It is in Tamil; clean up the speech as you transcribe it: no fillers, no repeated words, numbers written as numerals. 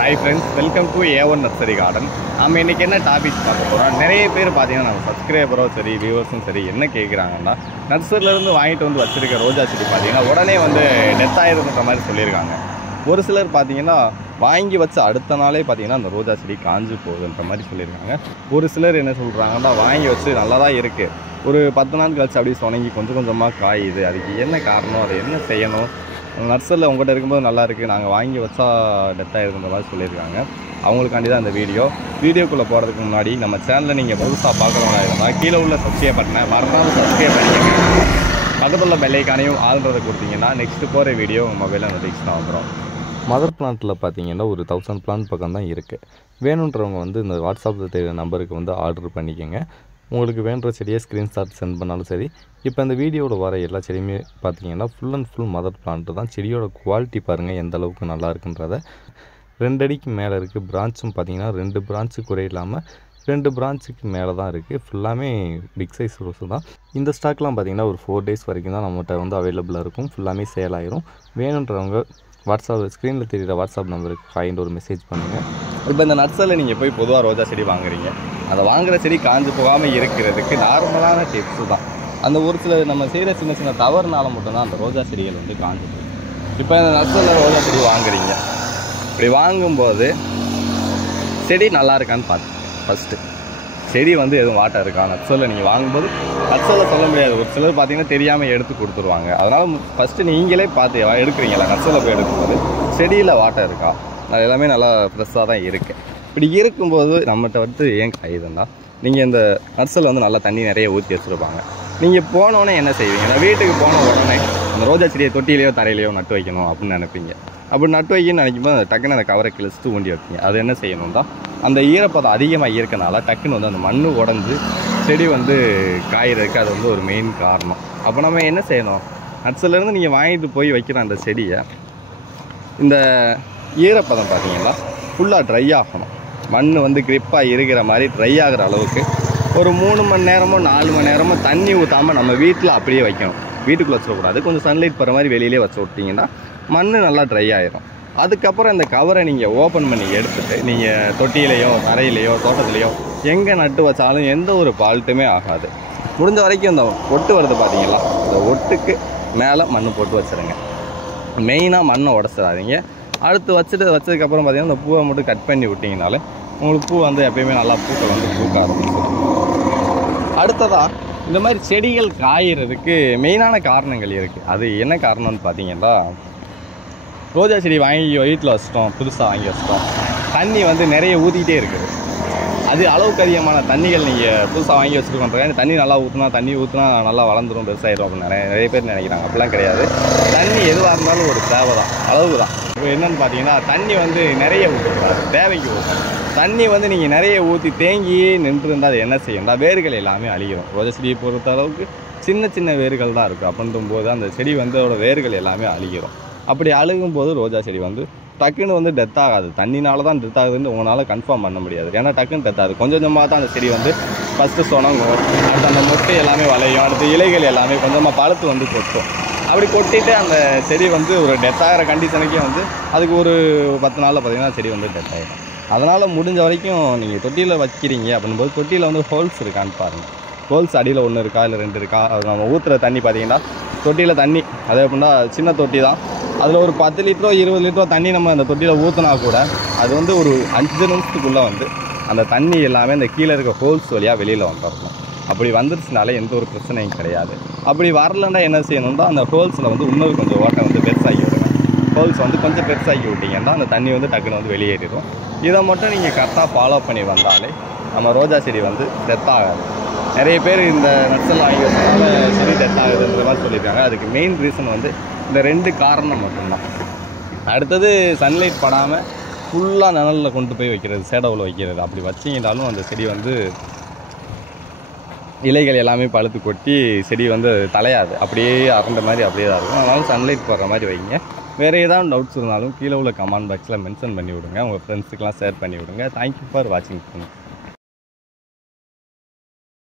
Hi friends, welcome to A1 Nursery Garden. நம்ம இன்னைக்கு என்ன டாபிக் பார்க்க போறோம்? நிறைய பேர் பாத்தீங்கன்னா நம்ம சப்ஸ்கிரைபரோ சரி வியூவர்ஸும் சரி என்ன கேக்குறாங்கன்னா நர்சரில இருந்து வாங்கிட்டு வந்து வச்சிருக்க ரோஜா செடி பாத்தீங்கன்னா உடனே வந்து டெத் ஆயிருதுன்ற மாதிரி சொல்லியிருக்காங்க. ஒரு சிலர் பாத்தீங்கன்னா வாங்கி வச்ச அடுத்த நாளே பாத்தீங்கன்னா அந்த ரோஜா செடி காஞ்சு போகுதுன்ற மாதிரி சொல்லியிருக்காங்க. ஒரு சிலர் என்ன சொல்றாங்கன்னா வாங்கி வச்சு நல்லா தான் இருக்கு, ஒரு 10 நாள் கழிச்சு அப்படியே சொனங்கி கொஞ்சம் கொஞ்சமாக காயுது, அதுக்கு என்ன காரணம், அதை என்ன செய்யணும், நர்சரியில் உங்கள்கிட்ட இருக்கும்போது நல்லா இருக்குது, நாங்கள் வாங்கி வச்சா டெத் ஆகிருக்கிற மாதிரி சொல்லியிருக்காங்க. அவங்களுக்காண்டி தான் இந்த வீடியோக்குள்ளே போகிறதுக்கு முன்னாடி நம்ம சேனலில் நீங்கள் புதுசாக பார்க்குறவங்களா இருந்தால் கீழே உள்ள சப்ஸ்கிரைப் பட்டனை மறக்காமல் சப்ஸ்கிரைப் பண்ணிக்கோங்க. பக்கத்தில் பெல்லைக்கானையும் ஆள்றதை கொடுத்தீங்கன்னா நெக்ஸ்ட்டு போகிற வீடியோ உங்கள் மொபைலில் நோட்டிஃபிகேஷன் வந்துடும். மதர் பிளான்ட்டில் பார்த்தீங்கன்னா ஒரு 1000 பிளான்ட் பக்கம் தான் இருக்குது. வேணுன்றவங்க வந்து இந்த வாட்ஸ்அப்பில் தெரியுற நம்பருக்கு வந்து ஆர்டர் பண்ணிக்கோங்க. உங்களுக்கு வேணுற செடியை ஸ்க்ரீன்ஷாட் சென்ட் பண்ணாலும் சரி. இப்போ இந்த வீடியோவில் வர எல்லா செடியுமே பார்த்தீங்கன்னா full and full mother plant தான். செடியோட குவாலிட்டி பாருங்கள் எந்த அளவுக்கு நல்லா இருக்குன்றத. 2 அடிக்கு மேலே இருக்குது. பிரான்ச்சும் பார்த்தீங்கன்னா 2 பிரான்ச்சு குறையில்லாமல் 2 பிரான்ச்சுக்கு மேலே தான் இருக்குது. ஃபுல்லாமே பிக் சைஸ் ரோஸு தான். இந்த ஸ்டாக்லாம் பார்த்தீங்கன்னா ஒரு 4 டேஸ் வரைக்கும் தான் நம்மகிட்ட வந்து அவைலபிளாக இருக்கும். ஃபுல்லாமே சேல் ஆயிரும். வேணுன்றவங்க வாட்ஸ்அப் ஸ்க்ரீனில் தெரிகிற வாட்ஸ்அப் நம்பருக்கு ஹாய்ன்ற ஒரு மெசேஜ் பண்ணுங்கள். இப்போ இந்த நர்சரியில் நீங்கள் போய் பொதுவாக ரோஜா செடி வாங்குறீங்க, அதை வாங்குகிற செடி காஞ்சு போகாமல் இருக்கிறதுக்கு நார்மலான டிப்ஸு தான். அந்த ஒரு சில நம்ம செய்கிற சின்ன சின்ன தவறுனால மட்டும்தான் அந்த ரோஜா செடிகள் வந்து காஞ்சு போகும். இப்போ இந்த நர்சரியில் ரோஜா செடி வாங்குறீங்க, இப்படி வாங்கும்போது செடி நல்லா இருக்கான்னு பார்த்து ஃபஸ்ட்டு செடி வந்து எதுவும் வாட்டை இருக்கா நர்சரியில் நீங்கள் வாங்கும்போது நர்சரியில் சொல்ல முடியாது. ஒரு சிலர் பார்த்தீங்கன்னா தெரியாமல் எடுத்து கொடுத்துருவாங்க. அதனால் ஃபஸ்ட்டு நீங்களே பார்த்து எடுக்கிறீங்களா நர்சரியில் போய் எடுக்கும்போது செடியில் வாட்டை இருக்கா, அது எல்லாமே நல்லா ஃப்ரெஷ்ஷாக தான் இருக்குது. இப்படி இருக்கும்போது நம்மகிட்ட வந்து ஏன் காயுதுன்னா, நீங்கள் இந்த நர்சரியில் வந்து நல்லா தண்ணி நிறைய ஊற்றி வச்சுருப்பாங்க. நீங்கள் போனோடனே என்ன செய்வீங்கன்னா, வீட்டுக்கு போன உடனே அந்த ரோஜா செடியை தொட்டியிலையோ தரையிலையோ நட்டு வைக்கணும் அப்படின்னு நினைப்பீங்க. அப்படி நட்டு வைக்கணும்னு நினைக்கும்போது டக்குன்னு அந்த கவரை கிழிச்சிட்டு ஊண்டி வைப்பீங்க. அது என்ன செய்யணும் தான், அந்த ஈரப்பதம் அதிகமாக இருக்கனால டக்குன்னு வந்து அந்த மண் உடஞ்சி செடி வந்து காய்கிறதுக்கு அது வந்து ஒரு மெயின் காரணம். அப்போ நம்ம என்ன செய்யணும், நர்சரிலேருந்து நீங்கள் வாங்கிட்டு போய் வைக்கிற அந்த செடியை இந்த ஈரப்பதம் பார்த்தீங்கன்னா ஃபுல்லாக ட்ரை ஆகணும். மண் வந்து கிரிப்பாக இருக்கிற மாதிரி ட்ரை ஆகிற அளவுக்கு ஒரு 3 மணி நேரமோ 4 மணி நேரமோ தண்ணி ஊற்றாமல் நம்ம வீட்டில் அப்படியே வைக்கணும். வீட்டுக்குள்ளே வச்சிடக்கூடாது. கொஞ்சம் சன்லைட் போகிற மாதிரி வெளியிலே வச்சு விட்டிங்கன்னா மண் நல்லா ட்ரை ஆகிரும். அதுக்கப்புறம் இந்த கவரை நீங்கள் ஓப்பன் பண்ணி எடுத்துகிட்டு நீங்கள் தொட்டியிலையோ தரையிலையோ தோட்டத்துலையோ எங்கே நட்டு வச்சாலும் எந்த ஒரு ஃபால்ட்டுமே ஆகாது. முடிஞ்ச வரைக்கும் இந்த ஒட்டு வருது பார்த்தீங்களா, இந்த ஒட்டுக்கு மேலே மண் போட்டு வச்சுருங்க. மெயினாக மண்ணை உடச்சிடாதீங்க. அடுத்து வச்சதுக்கப்புறம் பார்த்தீங்கன்னா இந்த பூவை மட்டும் கட் பண்ணி விட்டிங்கனாலே உங்களுக்கு பூ வந்து எப்பயுமே நல்லா பூக்கள் வந்து பூக்க ஆரம்பிக்கும். அடுத்ததாக இந்த மாதிரி செடிகள் காய்கிறதுக்கு மெயினான காரணங்கள் இருக்குது. அது என்ன காரணம்னு பார்த்தீங்கன்னா, ரோஜா செடி வாங்கி வீட்டில் வச்சிட்டோம், புதுசாக வாங்கி வச்சிட்டோம், தண்ணி வந்து நிறைய ஊற்றிக்கிட்டே இருக்குது. அது அளவுக்கு அதிகமான தண்ணிகள் நீங்கள் புதுசாக வாங்கி வச்சுருக்கோன்ற தண்ணி நல்லா ஊற்றினா நல்லா வளர்ந்துடும், பெருசாகிடும் அப்படின்னு நிறைய பேர் நினைக்கிறாங்க. அப்படிலாம் கிடையாது. தண்ணி எதுவாக இருந்தாலும் ஒரு தேவை தான், அளவு தான். இப்போ என்னென்னு பார்த்தீங்கன்னா, தண்ணி வந்து நிறைய ஊற்றக்கூடாது, தேவைக்கு ஊற்றணும். தண்ணி வந்து நீங்கள் நிறைய ஊற்றி தேங்கியே நின்றுருந்தால் அது என்ன செய்யும்னா வேர்கள் எல்லாமே அழியும். ரோஜா செடியை பொறுத்த அளவுக்கு சின்ன சின்ன வேர்கள் தான் இருக்குது. அப்படின்றும் போது அந்த செடி வந்து அதோட வேர்கள் எல்லாமே அழிகிறோம். அப்படி அழுகும்போது ரோஜா செடி வந்து டக்குன்னு வந்து டெத் ஆகாது. தண்ணினால தான் டெத் ஆகுதுன்னு உங்களால் கன்ஃபார்ம் பண்ண முடியாது. ஏன்னா டக்குன்னு டெத் ஆகுது. கொஞ்சம் கொஞ்சமாக தான் அந்த செடி வந்து ஃபஸ்ட்டு சொனங்கும், அடுத்து அந்த மொட்டை எல்லாமே வளையும், அடுத்து இலைகள் எல்லாமே கொஞ்சமாக பழுத்து வந்து கொட்டும். அப்படி கொட்டிட்டு அந்த செடி வந்து ஒரு டெத் ஆகிற கண்டிஷனுக்கே வந்து அதுக்கு ஒரு 10 நாளில் பார்த்தீங்கன்னா செடி வந்து டெத் ஆகிடும். அதனால் முடிஞ்ச வரைக்கும் நீங்கள் தொட்டியில் வைக்கிறீங்க அப்படின்போது தொட்டியில் வந்து ஹோல்ஸ் இருக்கான்னு பாருங்கள். ஹோல்ஸ் அடியில் 1 இருக்கா இல்லை 2 இருக்கா. அது நம்ம ஊற்றுற தண்ணி பார்த்தீங்கன்னா தொட்டியில் தண்ணி அதே அப்படின்னா சின்ன தொட்டி தான், அதில் ஒரு 10 லிட்டரோ 20 லிட்டரோ தண்ணி நம்ம அந்த தொட்டியில் ஊற்றினா கூட அது வந்து ஒரு 5 நிமிஷத்துக்குள்ளே வந்து அந்த தண்ணி எல்லாமே அந்த கீழே இருக்க ஹோல்ஸ் வழியாக வெளியில் வந்துடணும். அப்படி வந்துருச்சுனாலே எந்த ஒரு பிரச்சனையும் கிடையாது. அப்படி வரலன்னா என்ன செய்யணும்னா, அந்த ஹோல்ஸில் வந்து இன்னொரு கொஞ்சம் ஓட்டை வந்து பெருசாகி விடுங்க. ஹோல்ஸ் வந்து கொஞ்சம் பெருசாகி விட்டிங்கன்னா அந்த தண்ணி வந்து டக்குன்னு வந்து வெளியேறிடும். இதை மட்டும் நீங்கள் கரெக்டாக ஃபாலோ பண்ணி வந்தாலே நம்ம ரோஜா செடி வந்து டெத் ஆகாது. நிறைய பேர் இந்த நர்சரியில் வாங்கி வச்சதுனால செடி டெத் ஆகுதுன்ற மாதிரி சொல்லியிருக்காங்க. அதுக்கு மெயின் ரீசன் வந்து இந்த 2 காரணம் மட்டும்தான். அடுத்தது சன்லைட் படாமல் ஃபுல்லாக நிழலில் கொண்டு போய் வைக்கிறது, சேடவில் வைக்கிறது. அப்படி வச்சிங்கனாலும் அந்த செடி வந்து இலைகள் எல்லாமே பழுத்து கொட்டி செடி வந்து தலையாது, அப்படியே அரண்ட மாதிரி அப்படியே தான் இருக்கும். அதனால சன்லைட் போடுற மாதிரி வைங்க. வேறு ஏதாவது டவுட்ஸ் இருந்தாலும் கீழே உள்ள கமெண்ட் பாக்ஸில் மென்ஷன் பண்ணி விடுங்க. உங்கள் ஃப்ரெண்ட்ஸுக்கெலாம் ஷேர் பண்ணி விடுங்க. தேங்க்யூ ஃபார் வாட்சிங்.